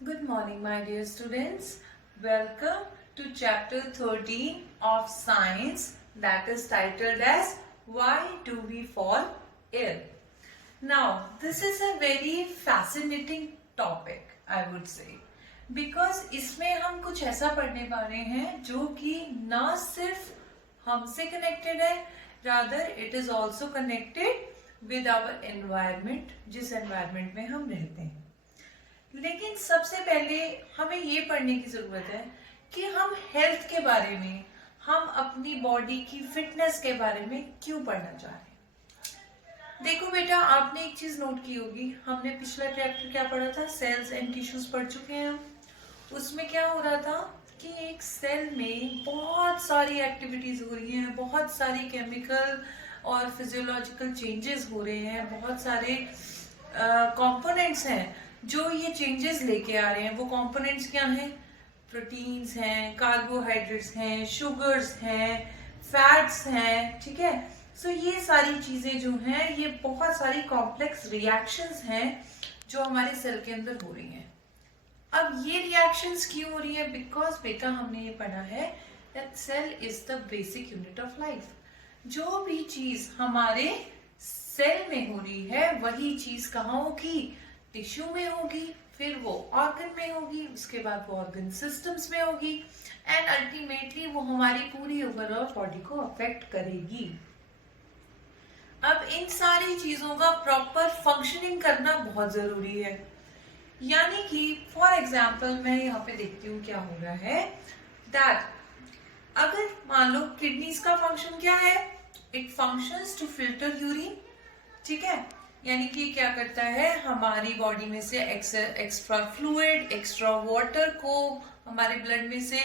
Good morning, my dear students. Welcome to chapter 13 of science, that is titled as Why Do We Fall Ill? Now, this is a very fascinating topic, I would say, because इसमें हम कुछ ऐसा पढ़ने वाले हैं जो कि ना सिर्फ हमसे कनेक्टेड है, rather it is also connected with our environment, जिस environment में हम रहते हैं. लेकिन सबसे पहले हमें ये पढ़ने की जरूरत है कि हम हेल्थ के बारे में, हम अपनी बॉडी की फिटनेस के बारे में क्यों पढ़ना चाह रहे हैं. देखो बेटा, आपने एक चीज नोट की होगी, हमने पिछला चैप्टर क्या पढ़ा था, सेल्स एंड टिश्यूज पढ़ चुके हैं हम. उसमें क्या हो रहा था कि एक सेल में बहुत सारी एक्टिविटीज हो रही हैं, बहुत सारी केमिकल और फिजियोलॉजिकल चेंजेस हो रहे हैं, बहुत सारे कंपोनेंट्स हैं जो ये चेंजेस लेके आ रहे हैं. वो कंपोनेंट्स क्या हैं? प्रोटीन्स हैं, कार्बोहाइड्रेट्स हैं, शुगर्स हैं, फैट्स हैं. ठीक है. सो ये सारी चीजें जो हैं, ये बहुत सारी कॉम्प्लेक्स रिएक्शंस हैं जो हमारे सेल के अंदर हो रही हैं. अब ये रिएक्शंस क्यों हो रही है? बिकॉज बेटा हमने ये पढ़ा है that cell is the basic unit of life. जो भी चीज हमारे सेल में हो रही है वही चीज कहाँ होगी? टिश्यू में होगी, फिर वो ऑर्गन में होगी, उसके बाद वो ऑर्गन सिस्टम्स में होगी, एंड अल्टीमेटली वो हमारी पूरी ओवरऑल बॉडी को अफेक्ट करेगी. अब इन सारी चीजों का प्रॉपर फंक्शनिंग करना बहुत जरूरी है. यानी कि फॉर एग्जाम्पल मैं यहाँ पे देखती हूँ क्या हो रहा है दैट अगर मान लो किडनीज का फंक्शन क्या है, it functions to filter urine. ठीक है. यानी कि क्या करता है, हमारी बॉडी में से एक्स्ट्रा फ्लूइड, एक्स्ट्रा वाटर को, हमारे ब्लड में से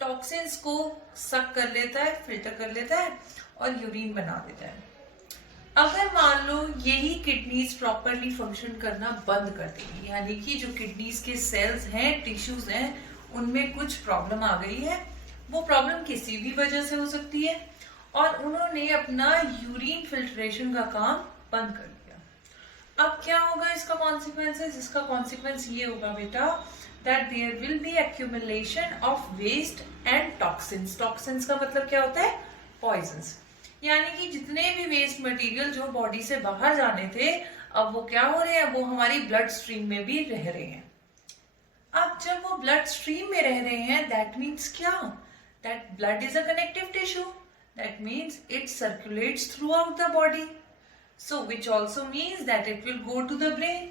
टॉक्सिन्स को सक कर लेता है, फिल्टर कर लेता है और यूरिन बना देता है. अगर मान लो यही किडनीज प्रॉपरली फंक्शन करना बंद कर देगी, यानी कि जो किडनीज के सेल्स हैं, टिश्यूज हैं, उनमें कुछ प्रॉब्लम आ गई है, वो प्रॉब्लम किसी भी वजह से हो सकती है, और उन्होंने अपना यूरिन फिल्ट्रेशन का काम बंद कर दिया. अब क्या होगा इसका कॉन्सिक्वेंसेस? इसका कॉन्सिक्वेंस ये होगा बेटा that there will be accumulation of waste and toxins. Toxins का मतलब क्या होता है? पॉइजन्स. यानी कि जितने भी वेस्ट मटेरियल जो बॉडी से बाहर जाने थे, अब वो क्या हो रहे हैं? वो हमारी ब्लड स्ट्रीम में भी रह रहे हैं. अब जब वो ब्लड स्ट्रीम में रह रहे हैं, दैट मीन्स क्या? That blood is a connective tissue. That means it circulates through out the body. So which also means that it will go to the brain.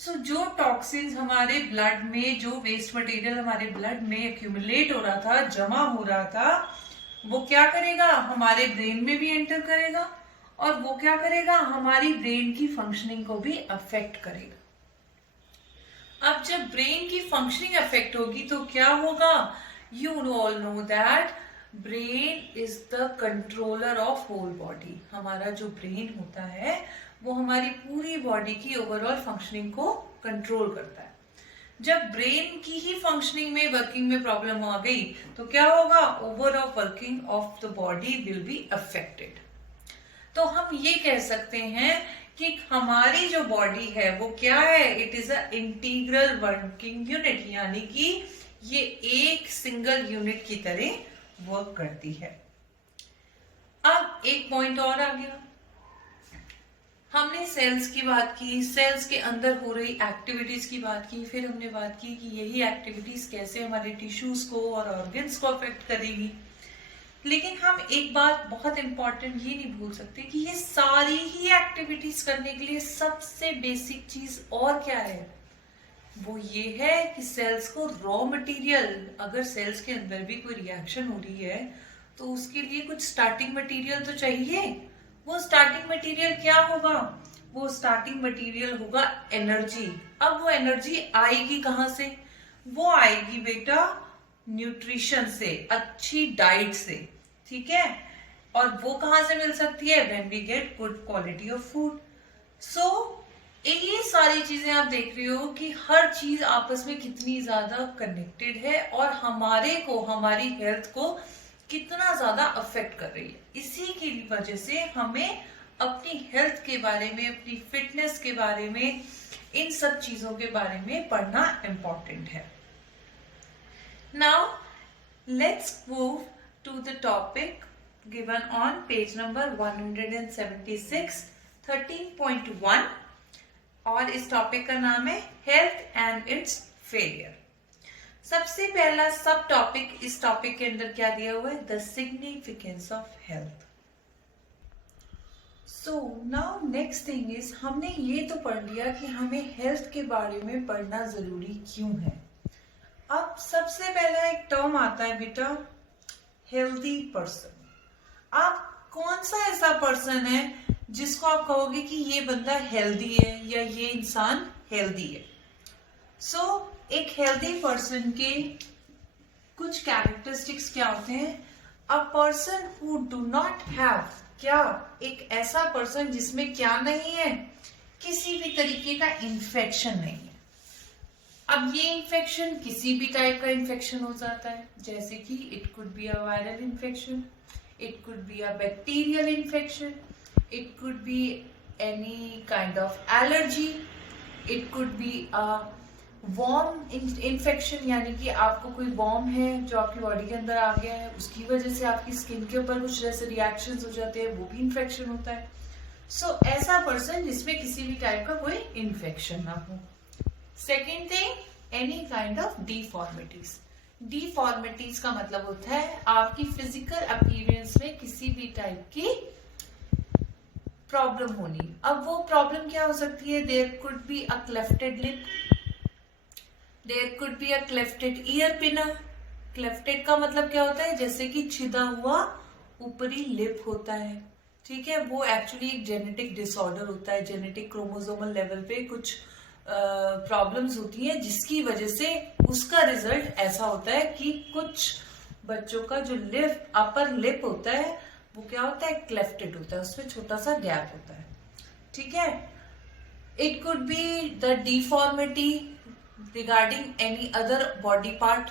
So जो टॉक्सिन्स हमारे blood में, जो waste material हमारे blood में accumulate हो रहा था, जमा हो रहा था, वो क्या करेगा? हमारे ब्रेन में भी एंटर करेगा, और वो क्या करेगा? हमारी ब्रेन की फंक्शनिंग को भी अफेक्ट करेगा. अब जब ब्रेन की फंक्शनिंग अफेक्ट होगी तो क्या होगा? You all know that brain is the controller of whole body. हमारा जो ब्रेन होता है वो हमारी पूरी बॉडी की ओवरऑल फंक्शनिंग को कंट्रोल करता है. जब ब्रेन की ही फंक्शनिंग में, वर्किंग में प्रॉब्लम आ गई तो क्या होगा? Overall working of the body will be affected. तो हम ये कह सकते हैं कि हमारी जो बॉडी है वो क्या है? It is a integral working unit. यानी कि ये एक सिंगल यूनिट की तरह वर्क करती है. अब एक पॉइंट और आ गया. हमने सेल्स की बात की, सेल्स के अंदर हो रही एक्टिविटीज की बात की, फिर हमने बात की कि यही एक्टिविटीज कैसे हमारे टिश्यूज को और ऑर्गन्स को अफेक्ट करेगी. लेकिन हम एक बात बहुत इंपॉर्टेंट ये नहीं भूल सकते कि ये सारी ही एक्टिविटीज करने के लिए सबसे बेसिक चीज और क्या है? वो ये है कि सेल्स को रॉ मटेरियल, अगर सेल्स के अंदर भी कोई रिएक्शन हो रही है तो उसके लिए कुछ स्टार्टिंग मटेरियल तो चाहिए. वो स्टार्टिंग मटेरियल क्या होगा? वो स्टार्टिंग मटेरियल होगा एनर्जी. अब वो एनर्जी आएगी कहाँ से? वो आएगी बेटा न्यूट्रिशन से, अच्छी डाइट से. ठीक है. और वो कहाँ से मिल सकती है? When we get good quality of food. So ये सारी चीजें आप देख रहे हो कि हर चीज आपस में कितनी ज्यादा कनेक्टेड है और हमारे को, हमारी हेल्थ को कितना ज्यादा अफेक्ट कर रही है. इसी की वजह से हमें अपनी हेल्थ के बारे में, अपनी फिटनेस के बारे में, इन सब चीजों के बारे में पढ़ना इम्पोर्टेंट है. Now let's move to the topic given on page number 176 13.1 और इस टॉपिक का नाम है हेल्थ एंड इट्स फेलियर. सबसे पहला सब टॉपिक इस टॉपिक के अंदर क्या दिया हुआ है? The significance of health. So now next thing is, हमने ये तो पढ़ लिया कि हमें हेल्थ के बारे में पढ़ना जरूरी क्यों है. अब सबसे पहला एक टर्म आता है बेटा, हेल्दी पर्सन. आप कौन सा ऐसा पर्सन है जिसको आप कहोगे कि ये बंदा हेल्दी है या ये इंसान हेल्दी है? सो एक हेल्दी पर्सन के कुछ कैरेक्टरिस्टिक्स क्या होते हैं? A person who do not have, क्या एक ऐसा पर्सन जिसमें क्या नहीं है? किसी भी तरीके का इन्फेक्शन नहीं है. अब ये इन्फेक्शन किसी भी टाइप का इन्फेक्शन हो जाता है, जैसे कि it could be a viral infection, it could be a bacterial infection, it could be any kind of allergy, it could be a worm infection, यानी कि आपको कोई worm है जो आपकी बॉडी के अंदर आ गया है, उसकी वजह से आपकी स्किन के ऊपर कुछ जैसे रिएक्शंस हो जाते हैं, वो भी इन्फेक्शन होता है. सो ऐसा पर्सन जिसमें किसी भी टाइप का कोई इन्फेक्शन ना हो. Second thing, any kind of deformities. Deformities का मतलब होता है आपकी फिजिकल अपीयरेंस में किसी भी टाइप की प्रॉब्लम होनी. अब वो प्रॉब्लम क्या हो सकती है? There could be a clefted lip, there could be a clefted ear pinna. Clefted का मतलब क्या होता है? जैसे कि छिदा हुआ ऊपरी लिप होता है. ठीक है, वो एक्चुअली एक जेनेटिक डिसऑर्डर होता है. जेनेटिक क्रोमोसोमल लेवल पे कुछ प्रॉब्लम्स होती है जिसकी वजह से उसका रिजल्ट ऐसा होता है कि कुछ बच्चों का जो लिप, अपर लिप होता है, वो क्या होता है? क्लेफ्टेड होता है, उसमें छोटा सा गैप होता है. ठीक है. It could be the deformity regarding any other body part.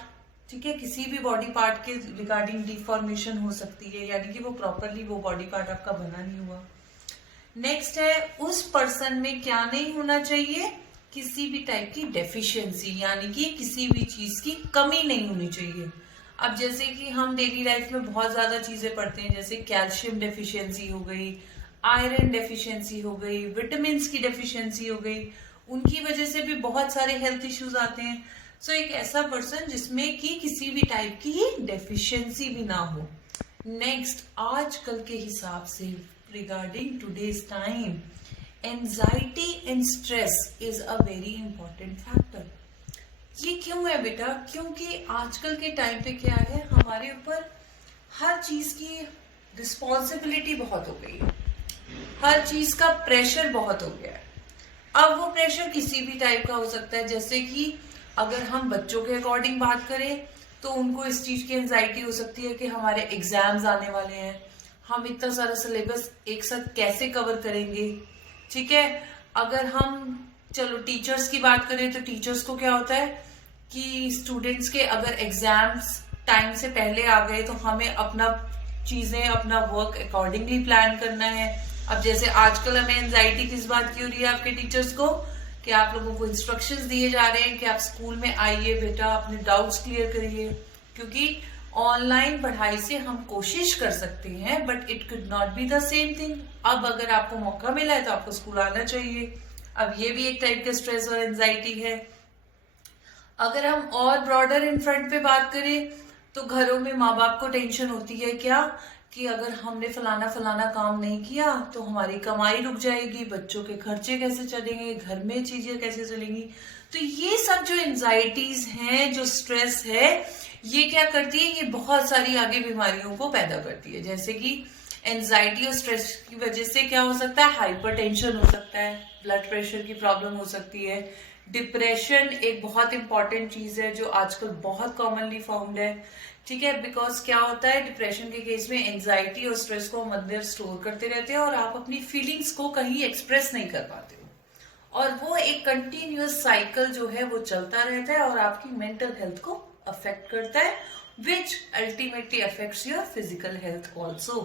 ठीक है, किसी भी बॉडी पार्ट के रिगार्डिंग डिफॉर्मेशन हो सकती है, यानी कि वो प्रॉपरली वो बॉडी पार्ट आपका बना नहीं हुआ. नेक्स्ट है, उस पर्सन में क्या नहीं होना चाहिए? किसी भी टाइप की डेफिशिएंसी, यानी कि किसी भी चीज की कमी नहीं होनी चाहिए. अब जैसे कि हम डेली लाइफ में बहुत ज्यादा चीजें पढ़ते हैं, जैसे कैल्शियम डेफिशिएंसी हो गई, आयरन डेफिशिएंसी हो गई, विटामिन की डेफिशिएंसी हो गई, उनकी वजह से भी बहुत सारे हेल्थ इश्यूज आते हैं. सो एक ऐसा पर्सन जिसमें कि किसी भी टाइप की डेफिशिएंसी भी ना हो. नेक्स्ट, आजकल के हिसाब से regarding today's time, anxiety and stress is a very important factor. ये क्यों है बेटा? क्योंकि आजकल के टाइम पे क्या है, हमारे ऊपर हर चीज की रिस्पॉन्सिबिलिटी बहुत हो गई है, हर चीज का प्रेशर बहुत हो गया है. अब वो प्रेशर किसी भी टाइप का हो सकता है. जैसे कि अगर हम बच्चों के अकॉर्डिंग बात करें तो उनको इस चीज की एंजाइटी हो सकती है कि हमारे एग्जाम्स आने वाले हैं, हम इतना सारा सिलेबस एक साथ कैसे कवर करेंगे. ठीक है. अगर हम चलो टीचर्स की बात करें तो टीचर्स को क्या होता है कि स्टूडेंट्स के अगर एग्जाम्स टाइम से पहले आ गए तो हमें अपना चीजें, अपना वर्क अकॉर्डिंगली प्लान करना है. अब जैसे आजकल हमें एंजाइटी किस बात की हो रही है आपके टीचर्स को, कि आप लोगों को इंस्ट्रक्शंस दिए जा रहे हैं कि आप स्कूल में आइए बेटा, अपने डाउट्स क्लियर करिए. क्योंकि ऑनलाइन पढ़ाई से हम कोशिश कर सकते हैं, but it could not be the same thing. अब अगर आपको मौका मिला है तो आपको स्कूल आना चाहिए. अब ये भी एक टाइप का स्ट्रेस और एंजाइटी है. अगर हम और ब्रॉडर इन फ्रंट पे बात करें तो घरों में माँ बाप को टेंशन होती है क्या, कि अगर हमने फलाना फलाना काम नहीं किया तो हमारी कमाई रुक जाएगी, बच्चों के खर्चे कैसे चलेंगे, घर में चीजें कैसे चलेंगी. तो ये सब जो एंजाइटीज हैं, जो स्ट्रेस है, ये क्या करती है? ये बहुत सारी आगे बीमारियों को पैदा करती है. जैसे कि एंजाइटी और स्ट्रेस की वजह से क्या हो सकता है? हाइपरटेंशन हो सकता है, ब्लड प्रेशर की प्रॉब्लम हो सकती है. डिप्रेशन एक बहुत इंपॉर्टेंट चीज है जो आजकल बहुत कॉमनली फाउंड है. ठीक है, बिकॉज क्या होता है, डिप्रेशन के केस में एंजाइटी और स्ट्रेस को हम अंदर स्टोर करते रहते हैं और आप अपनी फीलिंग्स को कहीं एक्सप्रेस नहीं कर पाते हो, और वो एक कंटिन्यूअस साइकिल जो है वो चलता रहता है और आपकी मेंटल हेल्थ को अफेक्ट करता है, which ultimately affects your physical health also.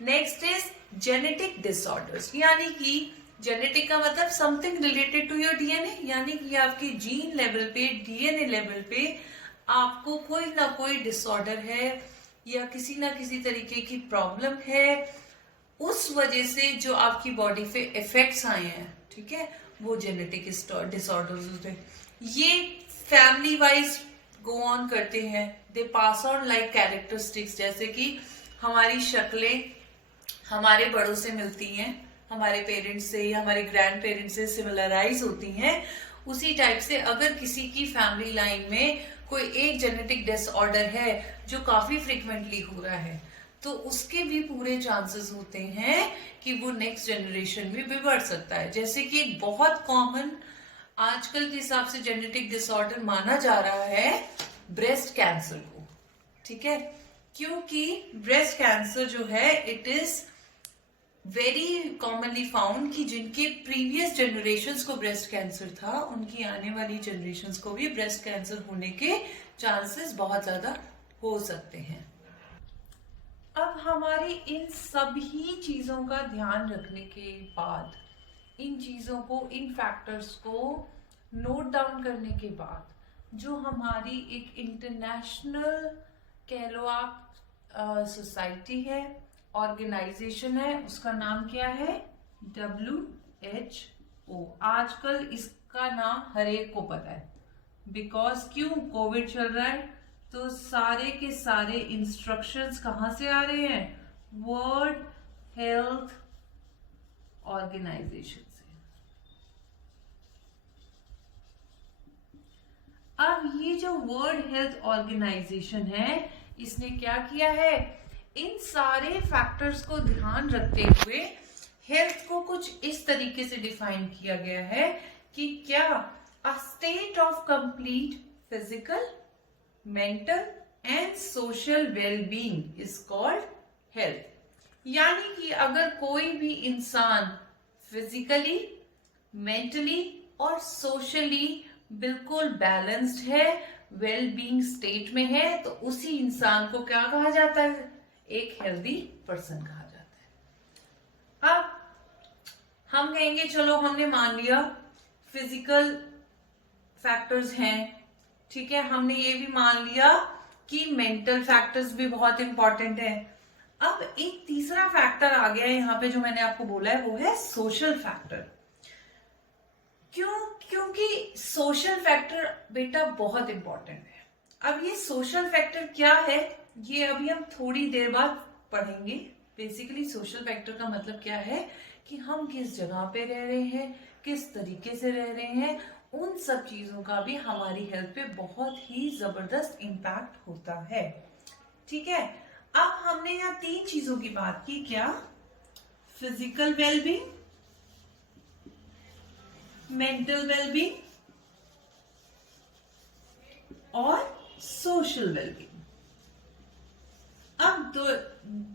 Next is genetic disorders, यानी कि जेनेटिक का मतलब something related to your DNA, यानी कि आपके जीन लेवल पे, डीएनए लेवल पे आपको कोई ना कोई डिसऑर्डर है या किसी ना किसी तरीके की प्रॉब्लम है, उस वजह से जो आपकी बॉडी पे इफेक्ट्स आए हैं, ठीक है, वो जेनेटिक डिसऑर्डर्स होते हैं। ये फैमिली वाइज गो ऑन करते हैं, दे पास ऑन लाइक कैरेक्टरिस्टिक्स, जैसे कि हमारी शक्लें हमारे बड़ों से मिलती हैं, हमारे पेरेंट्स से या हमारे ग्रैंड पेरेंट्स से सिमिलराइज होती हैं, उसी टाइप से अगर किसी की फैमिली लाइन में कोई एक जेनेटिक डिसऑर्डर है जो काफी फ्रिक्वेंटली हो रहा है, तो उसके भी पूरे चांसेस होते हैं कि वो नेक्स्ट जनरेशन में भी बढ़ सकता है। जैसे कि एक बहुत कॉमन आजकल के हिसाब से जेनेटिक डिसऑर्डर माना जा रहा है ब्रेस्ट कैंसर को, ठीक है, क्योंकि ब्रेस्ट कैंसर जो है it is very commonly found कि जिनके प्रीवियस जनरेशन्स को ब्रेस्ट कैंसर था, उनकी आने वाली जनरेशन्स को भी ब्रेस्ट कैंसर होने के चांसेस बहुत ज्यादा हो सकते हैं। अब हमारी इन सभी चीजों का ध्यान रखने के बाद, इन चीजों को, इन फैक्टर्स को नोट डाउन करने के बाद, जो हमारी एक इंटरनेशनल कह लो आप सोसाइटी है, ऑर्गेनाइजेशन है, उसका नाम क्या है, WHO। आजकल इसका नाम हर एक को पता है, बिकॉज क्यों, कोविड चल रहा है, तो सारे के सारे इंस्ट्रक्शंस कहां से आ रहे हैं, वर्ल्ड हेल्थ ऑर्गेनाइजेशन से। अब ये जो वर्ल्ड हेल्थ ऑर्गेनाइजेशन है, इसने क्या किया है, इन सारे फैक्टर्स को ध्यान रखते हुए हेल्थ को कुछ इस तरीके से डिफाइन किया गया है कि क्या a state of complete physical, mental and social wellbeing is called health. यानी कि अगर कोई भी इंसान फिजिकली, मेंटली और सोशली बिल्कुल बैलेंस्ड है, वेलबींग स्टेट में है, तो उसी इंसान को क्या कहा जाता है, एक हेल्दी पर्सन कहा जाता है। अब हम कहेंगे चलो हमने मान लिया फिजिकल फैक्टर्स हैं, ठीक है, हमने ये भी मान लिया कि मेंटल फैक्टर्स भी बहुत इंपॉर्टेंट है। अब एक तीसरा फैक्टर आ गया है यहाँ पे जो मैंने आपको बोला है, वो है सोशल फैक्टर। क्योंकि सोशल फैक्टर बेटा बहुत इंपॉर्टेंट है। अब ये सोशल फैक्टर क्या है, ये अभी हम थोड़ी देर बाद पढ़ेंगे। बेसिकली सोशल फैक्टर का मतलब क्या है कि हम किस जगह पे रह रहे हैं, किस तरीके से रह रहे हैं, उन सब चीजों का भी हमारी हेल्थ पे बहुत ही जबरदस्त इम्पैक्ट होता है, ठीक है। अब हमने यहाँ 3 चीजों की बात की, क्या, फिजिकल वेलबींग, मेंटल वेलबींग और सोशल वेलबींग। अब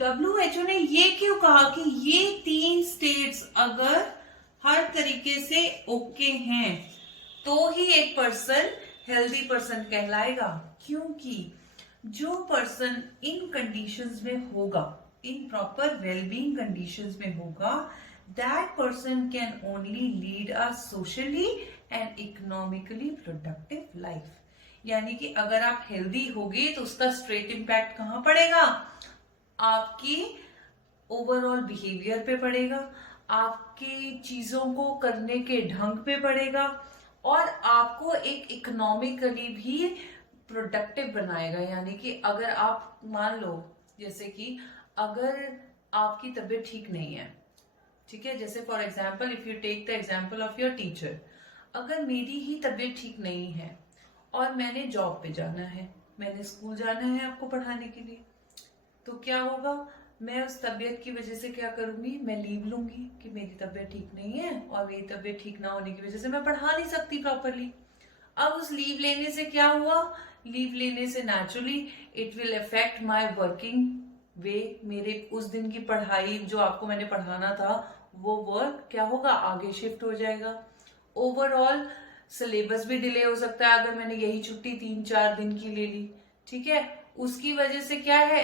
WHO ने ये क्यों कहा कि ये 3 स्टेट्स अगर हर तरीके से ओके हैं तो ही एक पर्सन हेल्दी पर्सन कहलाएगा, क्योंकि जो पर्सन इन कंडीशंस में होगा, इन प्रॉपर वेलबींग कंडीशंस में होगा, that person can only lead a socially and economically productive life। यानी कि अगर आप हेल्दी होगे तो उसका स्ट्रेट इम्पैक्ट कहां पड़ेगा, आपकी ओवरऑल बिहेवियर पे पड़ेगा, आपकी चीजों को करने के ढंग पे पड़ेगा, और आपको एक इकोनॉमिकली भी प्रोडक्टिव बनाएगा। यानी कि अगर आप मान लो, जैसे कि अगर आपकी तबीयत ठीक नहीं है, ठीक है, जैसे for example if you take the example of your teacher, अगर मेरी ही तबीयत ठीक नहीं है और मैंने जॉब पे जाना है, मैंने स्कूल जाना है आपको पढ़ाने के लिए, तो क्या होगा, मैं उस तबीयत की वजह से क्या करूंगी, मैं लीव लूंगी कि मेरी तबीयत ठीक नहीं है और मेरी तबीयत ठीक ना होने की वजह से मैं पढ़ा नहीं सकती प्रॉपरली। अब उस लीव लेने से क्या हुआ, लीव लेने से naturally it will affect my working way, मेरे उस दिन की पढ़ाई जो आपको मैंने पढ़ाना था वो वर्क क्या होगा, आगे शिफ्ट हो जाएगा। ओवरऑल सिलेबस भी डिले हो सकता है अगर मैंने यही छुट्टी 3-4 दिन की ले ली, ठीक है। उसकी वजह से क्या है,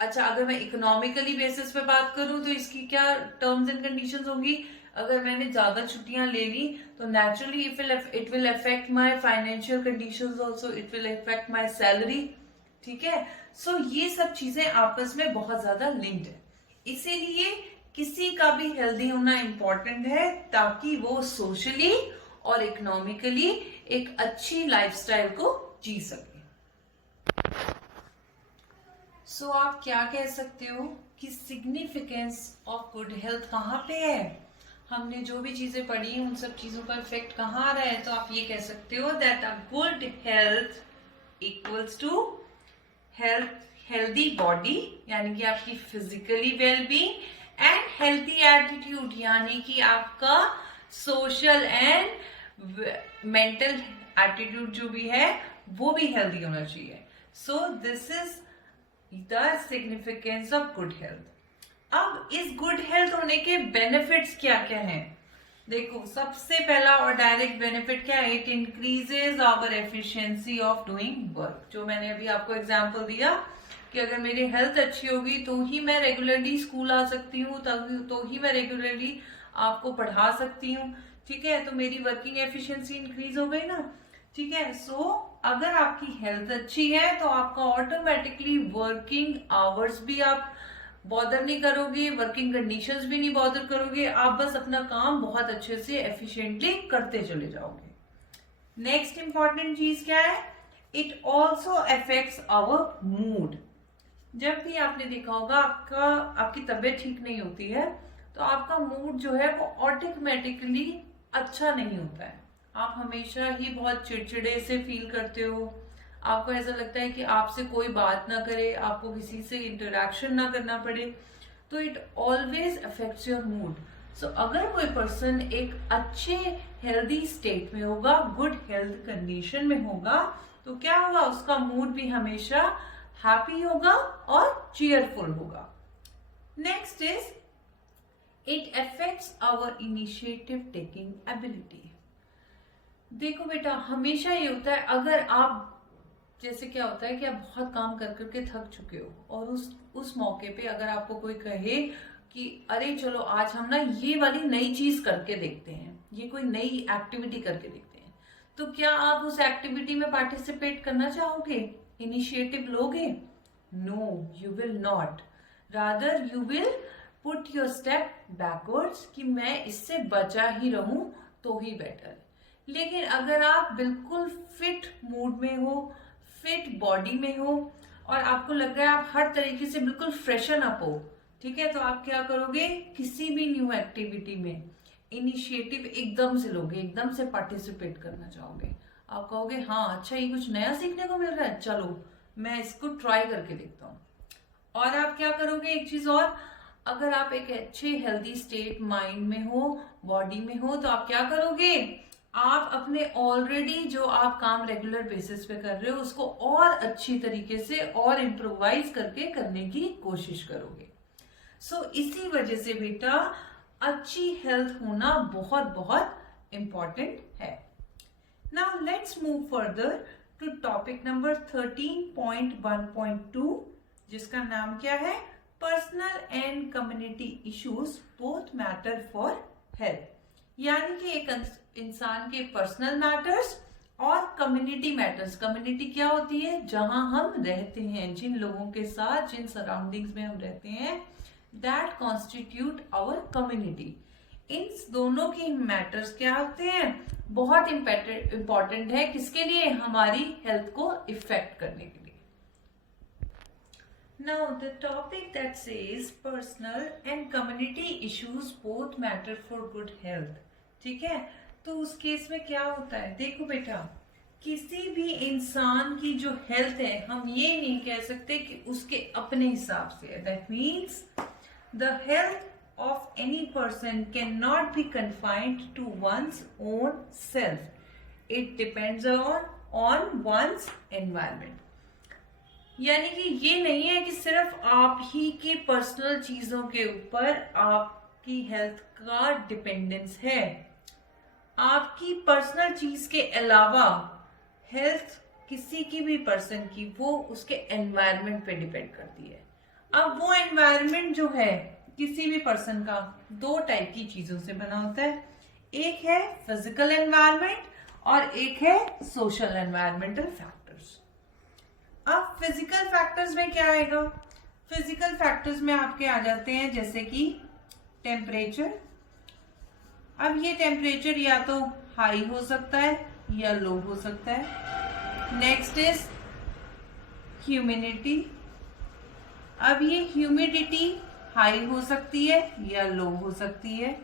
अच्छा अगर मैं इकोनॉमिकली बेसिस पे बात करूं तो इसकी क्या टर्म्स एंड कंडीशंस होंगी, अगर मैंने ज्यादा छुट्टियां ले ली तो naturally it will affect my financial conditions also, it will affect my salary. ठीक है, सो ये सब चीजें आपस में बहुत ज्यादा लिंक्ड है, इसीलिए किसी का भी हेल्दी होना इंपॉर्टेंट है ताकि वो सोशली और इकोनॉमिकली एक अच्छी लाइफस्टाइल को जी सके। सो आप क्या कह सकते हो कि सिग्निफिकेंस ऑफ गुड हेल्थ कहाँ पे है? हमने जो भी चीजें पढ़ी उन सब चीजों का इफेक्ट कहाँ आ रहा है? तो आप ये कह सकते हो that a good health equals to healthy body, यानी कि आपकी physically wellbeing, and healthy attitude, यानी कि आपका सोशल एंड मेंटल एटीट्यूड जो भी है वो भी हेल्दी होना चाहिए। सो this is the significance of good health. अब इस गुड हेल्थ होने के बेनिफिट्स क्या क्या हैं? देखो, सबसे पहला और डायरेक्ट बेनिफिट क्या है? It increases our efficiency of doing work. जो मैंने अभी आपको एग्जांपल दिया कि अगर मेरी हेल्थ अच्छी होगी तो ही मैं रेगुलरली स्कूल आ सकती हूँ, तो ही मैं रेगुलरली आपको पढ़ा सकती हूँ। ठीक है, तो मेरी वर्किंग एफिशिएंसी इंक्रीज हो गई ना। ठीक है, सो अगर आपकी हेल्थ अच्छी है तो आपका ऑटोमेटिकली वर्किंग आवर्स भी आप बॉदर नहीं करोगे, वर्किंग कंडीशंस भी नहीं बॉदर करोगे, आप बस अपना काम बहुत अच्छे से एफिशिएंटली करते चले जाओगे। नेक्स्ट इंपॉर्टेंट चीज क्या है? It also affects our mood. जब भी आपने देखा होगा आपकी तबीयत ठीक नहीं होती है तो आपका मूड जो है वो ऑटोमेटिकली अच्छा नहीं होता है। आप हमेशा ही बहुत चिड़चिड़े से फील करते हो, आपको ऐसा लगता है कि आपसे कोई बात ना करे, आपको किसी से इंटरेक्शन ना करना पड़े, तो it always affects your mood. So अगर कोई पर्सन एक अच्छे हेल्दी स्टेट में होगा, गुड हेल्थ कंडीशन में होगा, तो क्या होगा? उसका मूड भी हमेशा हैप्पी होगा और चीयरफुल होगा। Next is it affects our initiative taking ability. देखो बेटा, हमेशा ये होता है, अगर आप जैसे क्या होता है कि आप बहुत काम कर करके थक चुके हो और उस मौके पे अगर आपको कोई कहे कि अरे चलो आज हम ना ये वाली नई चीज करके देखते हैं, ये कोई नई एक्टिविटी करके देखते हैं, तो क्या आप उस एक्टिविटी में पार्टिसिपेट करना चाहोगे? इनिशिएटिव लोगे? No, you will not. Rather you will put your step backwards कि मैं इससे बचा ही रहूं तो ही बेटर। लेकिन अगर आप बिल्कुल फिट मूड में हो, फिट बॉडी में हो और आपको लग रहा है आप हर तरीके से बिल्कुल फ्रेशन अप हो, ठीक है, तो आप क्या करोगे? किसी भी न्यू एक्टिविटी में इनिशिएटिव एकदम से लोगे, एकदम से पार्टिसिपेट करना चाहोगे। आप कहोगे हाँ अच्छा, ये कुछ नया सीखने को मिल रहा है, चलो मैं इसको ट्राई करके देखता हूँ। और आप क्या करोगे? एक चीज और, अगर आप एक अच्छे हेल्दी स्टेट माइंड में हो, बॉडी में हो, तो आप क्या करोगे? आप अपने ऑलरेडी जो आप काम रेगुलर बेसिस पे कर रहे हो उसको और अच्छी तरीके से और इम्प्रोवाइज करके करने की कोशिश करोगे। सो इसी वजह से बेटा अच्छी हेल्थ होना बहुत बहुत इंपॉर्टेंट है। Now let's move further to topic number 13.1.2, जिसका नाम क्या है? Personal and community issues both matter for health. यानी कि एक इंसान के पर्सनल मैटर्स और कम्युनिटी मैटर्स। कम्युनिटी क्या होती है? जहां हम रहते हैं, जिन लोगों के साथ, जिन सराउंडिंग्स में हम रहते हैं, दैट कॉन्स्टिट्यूट आवर कम्युनिटी। इन दोनों के मैटर्स क्या होते हैं? बहुत इंपॉर्टेंट है। किसके लिए? हमारी हेल्थ को इफेक्ट करने के लिए। Now the topic that says personal and community issues both matter for good health, ठीक है, तो उस केस में क्या होता है? देखो बेटा, किसी भी इंसान की जो हेल्थ है हम ये नहीं कह सकते कि उसके अपने हिसाब से है। That means the health of any person can not be confined to one's own self, it depends on one's environment. यानी कि ये नहीं है कि सिर्फ आप ही की पर्सनल चीजों के ऊपर आपकी हेल्थ का डिपेंडेंस है। आपकी पर्सनल चीज के अलावा हेल्थ किसी की भी पर्सन की, वो उसके एनवायरनमेंट पे डिपेंड करती है। अब वो एनवायरनमेंट जो है किसी भी पर्सन का दो टाइप की चीजों से बना होता है, एक है फिजिकल एनवायरनमेंट और एक है सोशल एनवायरमेंटल फैक्टर्स। अब फिजिकल फैक्टर्स में क्या आएगा? फिजिकल फैक्टर्स में आपके आ जाते हैं जैसे कि टेम्परेचर। अब ये टेम्परेचर या तो हाई हो सकता है या लो हो सकता है। Next is humidity. अब ये ह्यूमिडिटी हाई हो सकती है या लो हो सकती है।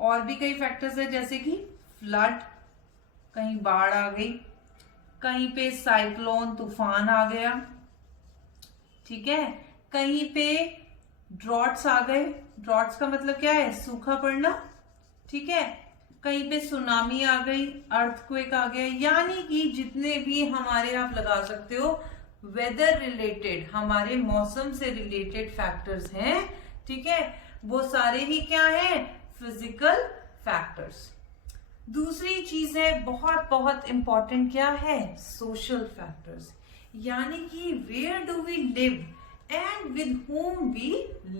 और भी कई फैक्टर्स है जैसे कि फ्लड, कहीं बाढ़ आ गई, कहीं पे साइक्लोन तूफान आ गया, ठीक है, कहीं पे ड्रॉट्स आ गए। ड्रॉट्स का मतलब क्या है? सूखा पड़ना, ठीक है, कहीं पे सुनामी आ गई, अर्थक्वेक आ गया। यानी कि जितने भी हमारे आप लगा सकते हो वेदर रिलेटेड, हमारे मौसम से रिलेटेड फैक्टर्स हैं, ठीक है, वो सारे ही क्या हैं? Physical factors. दूसरी चीज है बहुत बहुत इंपॉर्टेंट, क्या है? Social factors. यानी कि where do we live and with whom we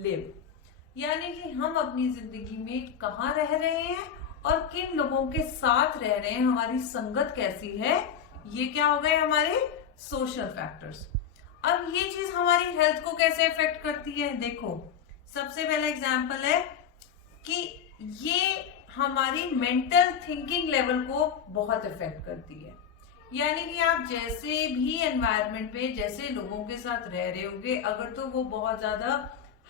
live. यानी कि हम अपनी जिंदगी में कहाँ रह रहे हैं और किन लोगों के साथ रह रहे हैं, हमारी संगत कैसी है, ये क्या हो गए? हमारे सोशल फैक्टर्स। अब ये चीज हमारी हेल्थ को कैसे इफेक्ट करती है? देखो, सबसे पहला एग्जांपल है कि ये हमारी मेंटल थिंकिंग लेवल को बहुत इफेक्ट करती है। यानी कि आप जैसे भी एनवायरनमेंट में जैसे लोगों के साथ रह रहे होंगे, अगर तो वो बहुत ज्यादा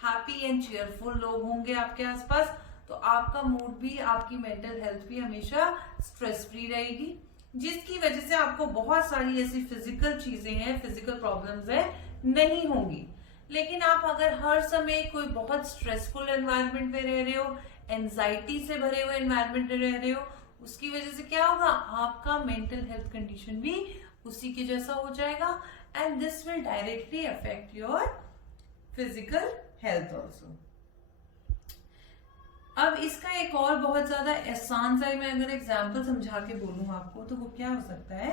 हैप्पी एंड चेयरफुल लोग होंगे आपके आसपास, तो आपका मूड भी, आपकी मेंटल हेल्थ भी हमेशा स्ट्रेस फ्री रहेगी, जिसकी वजह से आपको बहुत सारी ऐसी फिजिकल चीजें हैं, फिजिकल प्रॉब्लम्स है, नहीं होंगी। लेकिन आप अगर हर समय कोई बहुत स्ट्रेसफुल एनवायरनमेंट में रह रहे हो, एंजाइटी से भरे हुए एनवायरनमेंट में रह रहे हो, उसकी वजह से क्या होगा? आपका मेंटल हेल्थ कंडीशन भी उसी के जैसा हो जाएगा and this will directly affect your physical health also. अब इसका एक और बहुत ज्यादा आसान सा, मैं अगर एग्जाम्पल समझा के बोलूं आपको, तो वो क्या हो सकता है?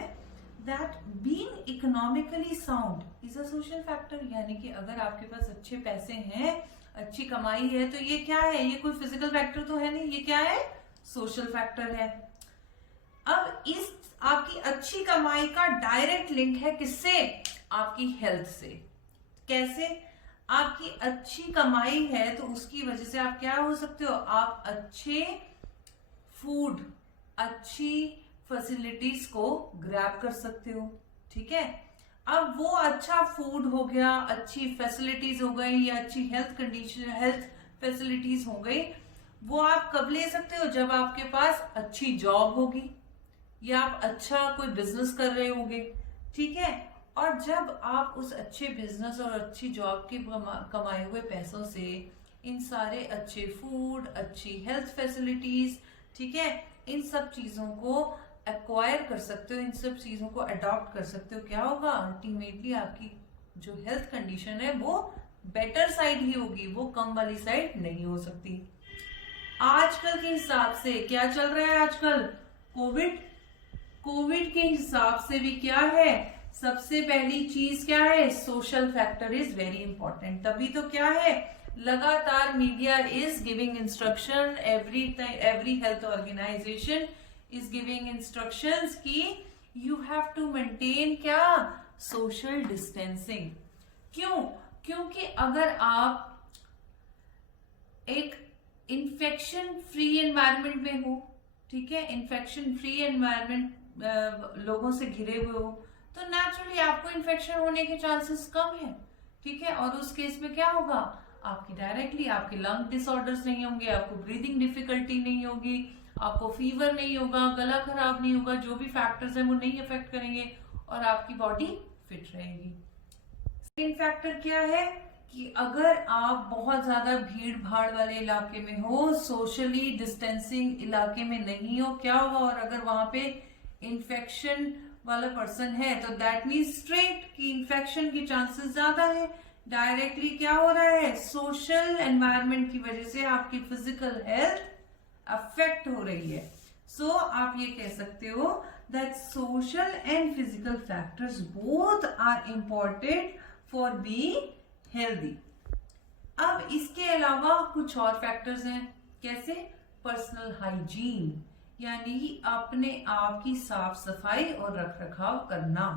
That being economically sound is a social factor. यानी कि अगर आपके पास अच्छे पैसे हैं, अच्छी कमाई है, तो ये क्या है? ये कोई फिजिकल फैक्टर तो है नहीं, ये क्या है? सोशल फैक्टर है। अब इस आपकी अच्छी कमाई का डायरेक्ट लिंक है किससे? आपकी हेल्थ से। कैसे? आपकी अच्छी कमाई है तो उसकी वजह से आप क्या हो सकते हो? आप अच्छे फूड, अच्छी फैसिलिटीज को ग्रैब कर सकते हो, ठीक है। अब वो अच्छा फूड हो गया, अच्छी फैसिलिटीज हो गई या अच्छी हेल्थ कंडीशन, हेल्थ फैसिलिटीज हो गई, वो आप कब ले सकते हो? जब आपके पास अच्छी जॉब होगी या आप अच्छा कोई बिजनेस कर रहे होगे, ठीक है। और जब आप उस अच्छे बिजनेस और अच्छी जॉब के कमाए हुए पैसों से इन सारे अच्छे फूड, अच्छी हेल्थ फैसिलिटीज, ठीक है, इन सब चीजों को एक्वायर कर सकते हो, इन सब चीजों को अडॉप्ट कर सकते हो, क्या होगा? अल्टीमेटली आपकी जो हेल्थ कंडीशन है वो बेटर साइड ही होगी, वो कम वाली साइड नहीं हो सकती। आजकल के हिसाब से क्या चल रहा है? आजकल कोविड के हिसाब से भी क्या है? सबसे पहली चीज क्या है? Social factor is very important. तभी तो क्या है, लगातार media is giving instruction, every health organisation is giving instructions कि यू हैव टू मेंटेन क्या? Social distancing. क्यों? क्योंकि अगर आप एक इन्फेक्शन फ्री एनवायरनमेंट में हो, ठीक है, इन्फेक्शन फ्री एनवायरनमेंट लोगों से घिरे हुए हो, तो नेचुरली आपको इन्फेक्शन होने के चांसेस कम है, ठीक है। और उस केस में क्या होगा? आपकी डायरेक्टली आपके लंग डिसऑर्डर्स नहीं होंगे, आपको ब्रीदिंग डिफिकल्टी नहीं होगी, आपको फीवर नहीं होगा, गला खराब नहीं होगा, जो भी फैक्टर्स हैं वो नहीं अफेक्ट करेंगे और आपकी बॉडी फिट रहेगी। सेकंड फैक्टर क्या है कि अगर आप बहुत ज्यादा भीड़ भाड़ वाले इलाके में हो, सोशली डिस्टेंसिंग इलाके में नहीं हो, क्या होगा? और अगर वहां पे इन्फेक्शन वाला पर्सन है तो दैट मीन्स स्ट्रेट कि इन्फेक्शन की चांसेस ज्यादा है। डायरेक्टली क्या हो रहा है? सोशल एनवायरनमेंट की वजह से आपकी फिजिकल हेल्थ अफेक्ट हो रही है। सो आप ये कह सकते हो that social and physical factors both are important for being healthy. अब इसके अलावा कुछ और फैक्टर्स हैं, कैसे? पर्सनल हाइजीन, यानी अपने आप की साफ सफाई और रख रखाव करना।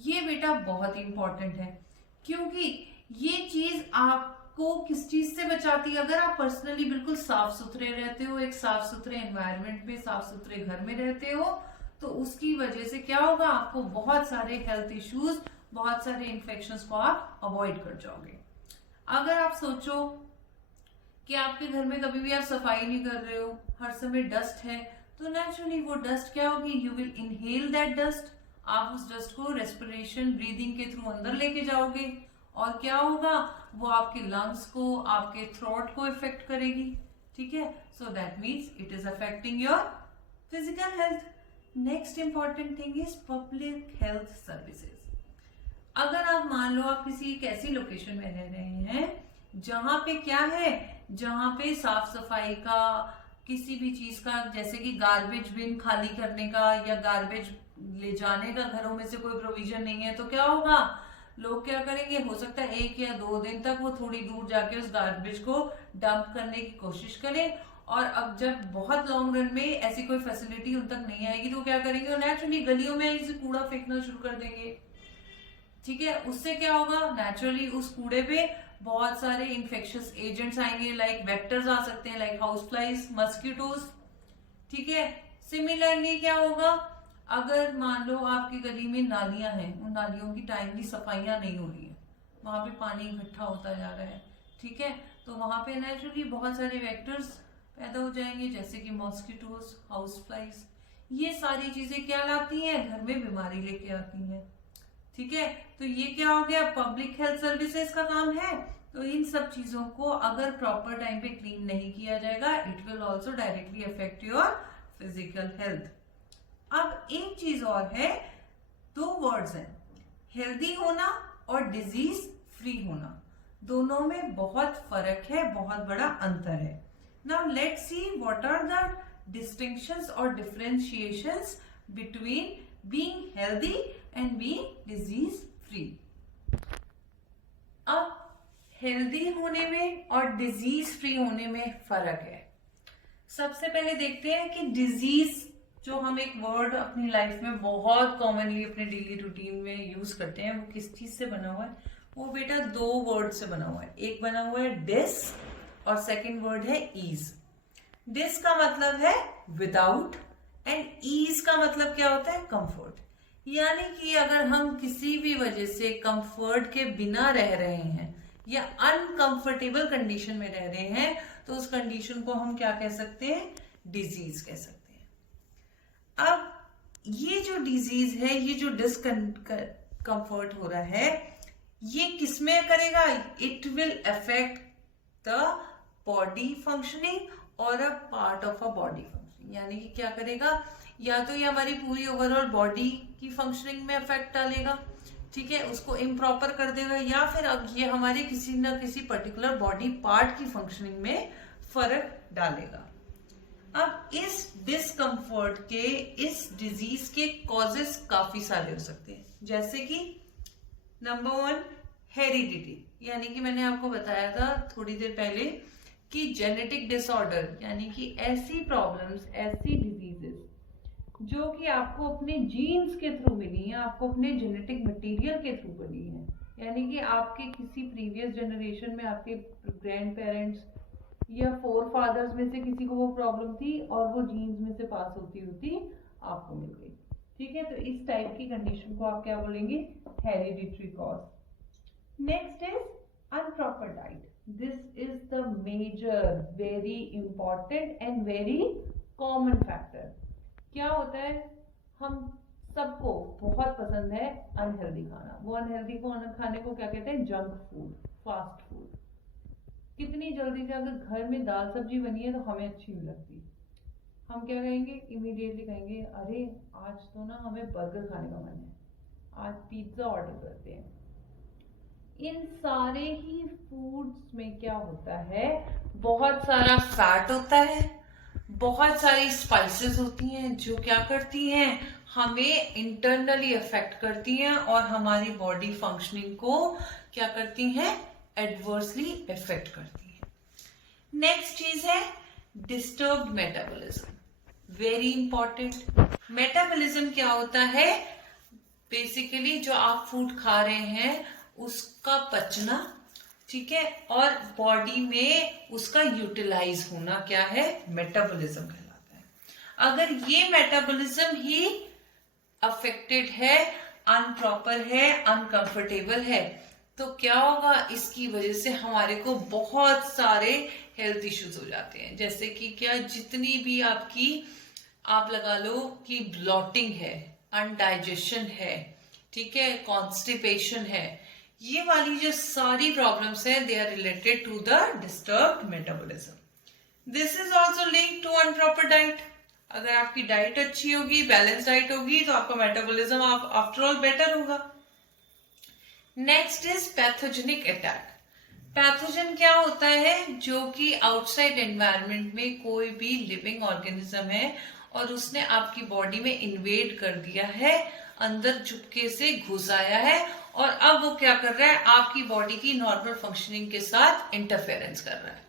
ये बेटा बहुत इंपॉर्टेंट है, क्योंकि ये चीज आपको किस चीज से बचाती है? अगर आप पर्सनली बिल्कुल साफ सुथरे रहते हो, एक साफ सुथरे एनवायरनमेंट में, साफ सुथरे घर में रहते हो, तो उसकी वजह से क्या होगा? आपको बहुत सारे हेल्थ इश्यूज, बहुत सारे इन्फेक्शंस को आप अवॉइड कर जाओगे। अगर आप सोचो कि आपके घर में कभी भी आप सफाई नहीं कर रहे हो, हर समय डस्ट है, तो नेचुरली वो डस्ट क्या होगी? You will inhale that dust. आप उस डस्ट को रेस्पिरेशन, ब्रीदिंग के थ्रू अंदर लेके जाओगे, और क्या होगा? वो आपके लंग्स को, आपके थ्रोट को इफेक्ट करेगी। ठीक है, so that means it is affecting your physical health. Next important thing is public health services. अगर आप मान लो आप किसी एक ऐसी लोकेशन में रह रहे हैं जहां पे क्या है, जहां पे साफ सफाई का, किसी भी चीज का, जैसे कि गार्बेज बिन खाली करने का या गार्बेज ले जाने का घरों में से कोई प्रोविजन नहीं है, तो क्या होगा? लोग क्या करेंगे? हो सकता है 1 या 2 दिन तक वो थोड़ी दूर जाके उस गार्बेज को डंप करने की कोशिश करें, और अब जब बहुत लॉन्ग रन में ऐसी कोई फैसिलिटी उन तक नहीं आएगी तो क्या करेंगे? वो नेचुरली गलियों में इसे कूड़ा फेंकना शुरू कर देंगे। ठीक है, उससे क्या होगा? नेचुरली उस कूड़े पे बहुत सारे इन्फेक्शियस एजेंट्स आएंगे, लाइक वेक्टर्स आ सकते हैं, लाइक हाउस फ्लाइज, मस्किटोज। ठीक है, सिमिलरली क्या होगा? अगर मान लो आपकी गली में नालियां हैं, उन नालियों की टाइमली सफाइयां नहीं हो रही है, वहां पे पानी इकट्ठा होता जा रहा है, ठीक है, तो वहां पे नेचुरली बहुत सारे वेक्टर्स पैदा हो जाएंगे, जैसे कि मॉस्किटोज, हाउस फ्लाइज। ये सारी चीजें क्या लाती हैं? घर में बीमारी लेके आती हैं। ठीक है, तो ये क्या हो गया? पब्लिक हेल्थ सर्विसेज का काम है। तो इन सब चीजों को अगर प्रॉपर टाइम पे क्लीन नहीं किया जाएगा, it will also directly affect your physical health. अब एक चीज और है, 2 वर्ड्स हैं, हेल्दी होना और डिजीज फ्री होना। दोनों में बहुत फर्क है, बहुत बड़ा अंतर है। Now let's see what are the distinctions or differentiations between being healthy and being disease free. अब हेल्दी होने में और डिजीज फ्री होने में फर्क है। सबसे पहले देखते हैं कि डिजीज, जो हम एक वर्ड अपनी लाइफ में बहुत कॉमनली अपने डेली रूटीन में यूज करते हैं, वो किस चीज से बना हुआ है? वो बेटा 2 वर्ड से बना हुआ है। एक बना हुआ है डिस और सेकंड वर्ड है ईज। डिस का मतलब है विदाउट एंड ईज का मतलब क्या होता है? कंफर्ट। यानी कि अगर हम किसी भी वजह से कंफर्ट के बिना रह रहे हैं या अनकंफर्टेबल कंडीशन में रह रहे हैं, तो उस कंडीशन को हम क्या कह सकते हैं? डिजीज कह सकते हैं। अब ये जो डिजीज है, ये जो डिसकंफर्ट हो रहा है, ये किसमें करेगा? It will affect the body functioning और a part of a body functioning. यानी कि क्या करेगा? या तो ये हमारी पूरी ओवरऑल बॉडी की फंक्शनिंग में इफेक्ट डालेगा, ठीक है, उसको इम्प्रॉपर कर देगा, या फिर अब ये हमारे किसी न किसी पर्टिकुलर बॉडी पार्ट की फंक्शनिंग में फर्क डालेगा। अब इस डिस्कम्फर्ट के, इस डिजीज के कॉजेस काफी सारे हो सकते हैं, जैसे कि नंबर 1 हेरिडिटी, यानी कि मैंने आपको बताया था थोड़ी देर पहले कि जेनेटिक डिसऑर्डर, यानी कि ऐसी प्रॉब्लम्स, ऐसी डिजीजेस जो कि आपको अपने जीन्स के थ्रू मिली है, आपको अपने जेनेटिक मटेरियल के थ्रू मिली है, यानी कि आपके किसी प्रीवियस जनरेशन में आपके ग्रैंड पेरेंट्स या फोरफादर्स में से किसी को वो प्रॉब्लम थी और वो जीन्स में से पास होती होती आपको मिल गई। ठीक है, तो इस टाइप की कंडीशन को आप क्या बोलेंगे? Hereditary cause. Next is unproper diet. This is the major, very important and very common factor. क्या होता है? हम सबको बहुत पसंद है अनहेल्दी खाना। वो अनहेल्दी खाने को क्या कहते हैं? Junk food, fast food. कितनी जल्दी से अगर घर में दाल सब्जी बनी है तो हमें अच्छी नहीं लगती, हम क्या कहेंगे? इमीडिएटली कहेंगे अरे आज तो ना हमें बर्गर खाने का मन है, आज पिज्जा ऑर्डर करते हैं। इन सारे ही फूड्स में क्या होता है? बहुत सारा फैट होता है, बहुत सारी स्पाइसेस होती हैं जो क्या करती हैं? हमें इंटरनली अफेक्ट करती हैं और हमारी बॉडी फंक्शनिंग को क्या करती हैं? एडवर्सली इफेक्ट करती है। नेक्स्ट चीज है disturbed metabolism, very important. Metabolism क्या होता है? बेसिकली जो आप फूड खा रहे हैं उसका पचना, ठीक है, और बॉडी में उसका यूटिलाइज होना क्या है? मेटाबॉलिज्म कहलाता है। अगर ये मेटाबॉलिज्म ही अफेक्टेड है, अनप्रॉपर है, अनकंफर्टेबल है, तो क्या होगा? इसकी वजह से हमारे को बहुत सारे हेल्थ इश्यूज हो जाते हैं। जैसे कि क्या, जितनी भी आपकी, आप लगा लो कि ब्लॉटिंग है, अनडाइजेशन है, ठीक है, कॉन्स्टिपेशन है, ये वाली जो सारी प्रॉब्लम्स है they are related to the disturbed metabolism. This is also linked to unproper diet. अगर आपकी डाइट अच्छी होगी, बैलेंस डाइट होगी, तो आपका मेटाबॉलिज्म आफ्टर ऑल बेटर होगा। Next is pathogenic attack. Pathogen क्या होता है? जो कि आउटसाइड एनवायरनमेंट में कोई भी लिविंग ऑर्गेनिज्म है और उसने आपकी बॉडी में इन्वेड कर दिया है, अंदर चुपके से घुस आया है, और अब वो क्या कर रहा है? आपकी बॉडी की नॉर्मल फंक्शनिंग के साथ इंटरफेरेंस कर रहा है।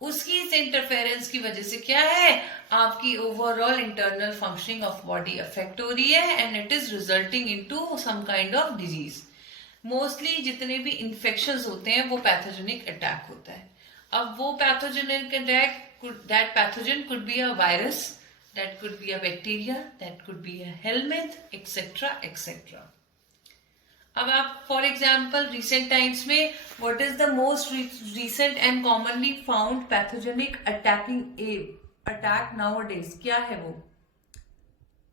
उसकी इस इंटरफेरेंस की वजह से क्या है? आपकी overall internal functioning of body affect हो रही है and it is resulting into some kind of disease. Mostly जितने भी इन्फेक्शंस होते हैं वो पैथोजेनिक अटैक होता है। अब वो pathogenic attack, that pathogen could be a virus, that could be a bacteria, that could be a helminth, etcetera etcetera. अब आप फॉर एग्जाम्पल रिसेंट टाइम्स में what is the most recent and commonly found pathogenic attack nowadays? क्या है वो?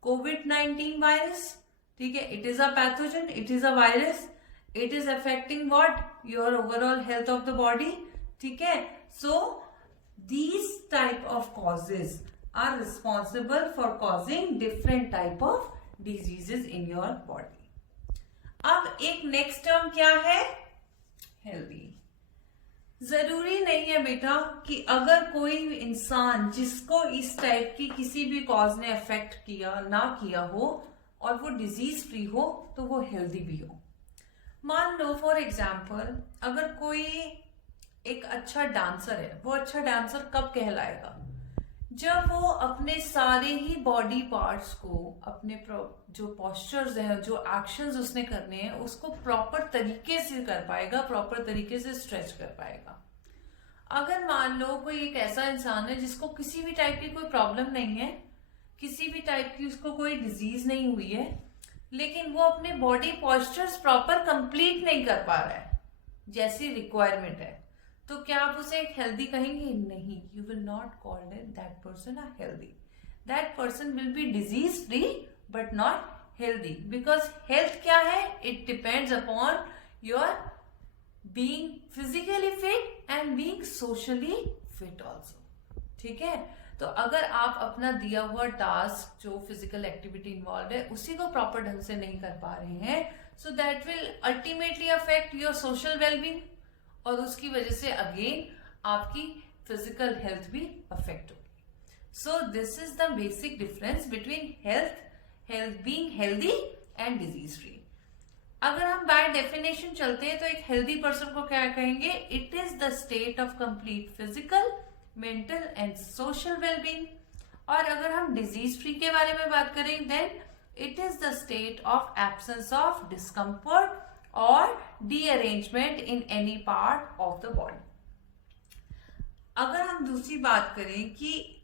कोविड-19 virus, ठीक है। It is a pathogen, it is a virus, it is affecting what? Your overall health of the body, ठीक है। सो these type of causes are responsible for causing different type of diseases in your body. अब एक next term क्या है? Healthy. जरूरी नहीं है बेटा कि अगर कोई इंसान जिसको इस टाइप की किसी भी कॉज ने अफेक्ट किया ना किया हो और वो डिजीज फ्री हो तो वो हेल्दी भी हो। मान लो फॉर एग्जाम्पल अगर कोई एक अच्छा डांसर है, वो अच्छा डांसर कब कहलाएगा? जब वो अपने सारे ही बॉडी पार्ट्स को, अपने जो पोस्चर्स हैं, जो एक्शंस उसने करने हैं, उसको प्रॉपर तरीके से कर पाएगा, प्रॉपर तरीके से स्ट्रेच कर पाएगा। अगर मान लो कोई एक ऐसा इंसान है जिसको किसी भी टाइप की कोई प्रॉब्लम नहीं है, किसी भी टाइप की उसको कोई डिजीज नहीं हुई है, लेकिन वो अपने बॉडी पोस्चर्स प्रॉपर कंप्लीट नहीं कर पा रहा है जैसी रिक्वायरमेंट है, तो क्या आप उसे एक हेल्दी कहेंगे? नहीं, you will not call that person a healthy. That person will be disease free but not healthy, because health क्या है? It depends upon your being physically fit and being socially fit also, ठीक है। तो अगर आप अपना दिया हुआ टास्क, जो फिजिकल एक्टिविटी इन्वॉल्व है, उसी को प्रॉपर ढंग से नहीं कर पा रहे हैं, so that will ultimately affect your social wellbeing, और उसकी वजह से अगेन आपकी फिजिकल हेल्थ भी अफेक्ट होगी। सो this is the basic difference between health being healthy and disease free. अगर हम बाय डेफिनेशन चलते हैं तो एक हेल्दी पर्सन को क्या कहेंगे? It is the state of complete physical, mental and social wellbeing. और अगर हम डिजीज फ्री के बारे में बात करें, then it is the state of absence of discomfort और derangement in any part of the body. अगर हम दूसरी बात करें कि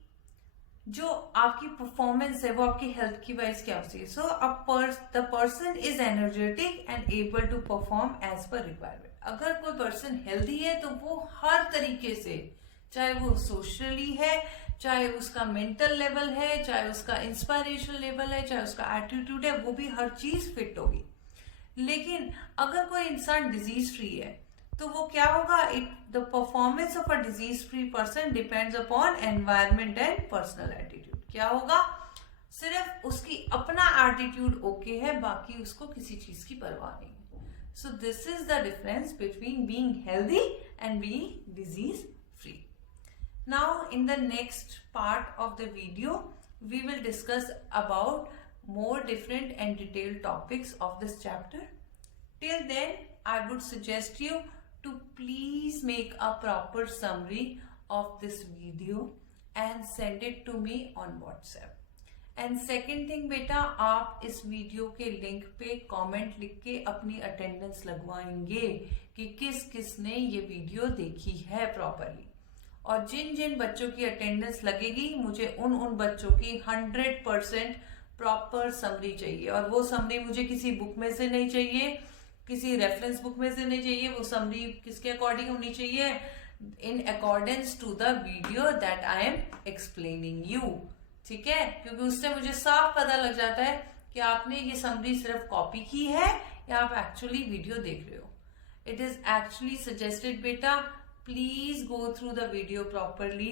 जो आपकी परफॉर्मेंस है वो आपकी हेल्थ की वाइज क्या होती है, so the person is energetic and able to perform as per requirement. अगर कोई पर्सन हेल्दी है तो वो हर तरीके से, चाहे वो सोशली है, चाहे उसका मेंटल लेवल है, चाहे उसका इंस्पायरेशन लेवल है, चाहे उसका एटीट्यूड है, वो भी हर चीज फिट होगी। लेकिन अगर कोई इंसान डिजीज फ्री है तो वो क्या होगा? The performance of a disease free person depends upon environment and personal attitude. क्या होगा? सिर्फ उसकी अपना एटीट्यूड ओके है, बाकी उसको किसी चीज की परवाह नहीं। So this is the difference between being healthy and being disease free. Now in the next part of the video we will discuss about more different and detailed topics of this chapter. Till then, I would suggest you to please make a proper summary of this video and send it to me on WhatsApp. And second thing बेटा, आप इस video के link पे comment लिख के अपनी attendance लगवाएंगे कि किस किस ने ये वीडियो देखी है प्रॉपरली। और जिन जिन बच्चों की अटेंडेंस लगेगी मुझे उन बच्चों की 100% प्रॉपर समरी चाहिए। और वो समरी मुझे किसी बुक में से नहीं चाहिए, किसी रेफरेंस बुक में से नहीं चाहिए। वो समरी किसके अकॉर्डिंग होनी चाहिए? In accordance to the video that I am explaining you. ठीक है, क्योंकि उससे मुझे साफ पता लग जाता है कि आपने ये समरी सिर्फ कॉपी की है या आप एक्चुअली वीडियो देख रहे हो। इट इज एक्चुअली सजेस्टेड बेटा, please go through the video properly,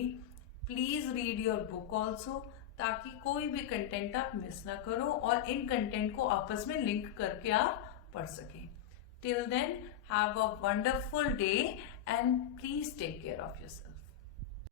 please read your book also, ताकि कोई भी कंटेंट आप मिस ना करो और इन कंटेंट को आपस में लिंक करके आप पढ़ सकें। Till then, have a wonderful day and please take care of yourself.